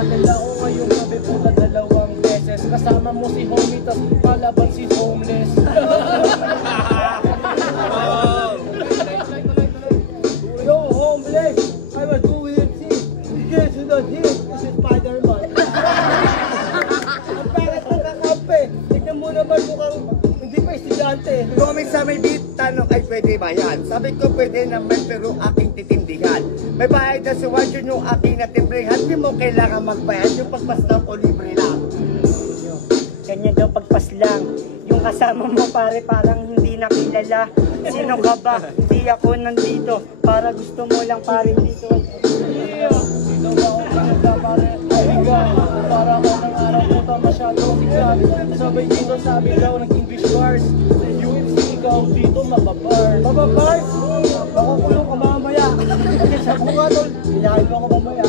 Kala ko ngayong gabi puta 2 beses. Kasama mo si homie tas kalaban si homeless. Yo, homeless! I was doing it. You guys do not hear. This is Spider-Man. Ang pangit ng kakampi. Tignan mo naman mukhang hindi pa estudyante. Comment sa may beat, tanong ay pwede ba yan? Sabi ko pwede naman pero aking titindihan. May bayad na suwan yun yung aking natimbrihan. Di mo kailangan magbayad yung pagpaslang ko libre lang. Ganyan daw pagpas lang. Yung kasama mo pare parang hindi nakilala. Sino ka ba? Hindi ako nandito. Para gusto mo lang pare dito. Yeah, dito ba ako pinagda pare? Higa, para ako ng araw puta masyadong sikat. Sabay dito sabi daw ng English bars. UFC ikaw dito mababar. Mababar? Baka kulong ka mamaya. Kasi sa bunga tol, hinahin mo ako mamaya.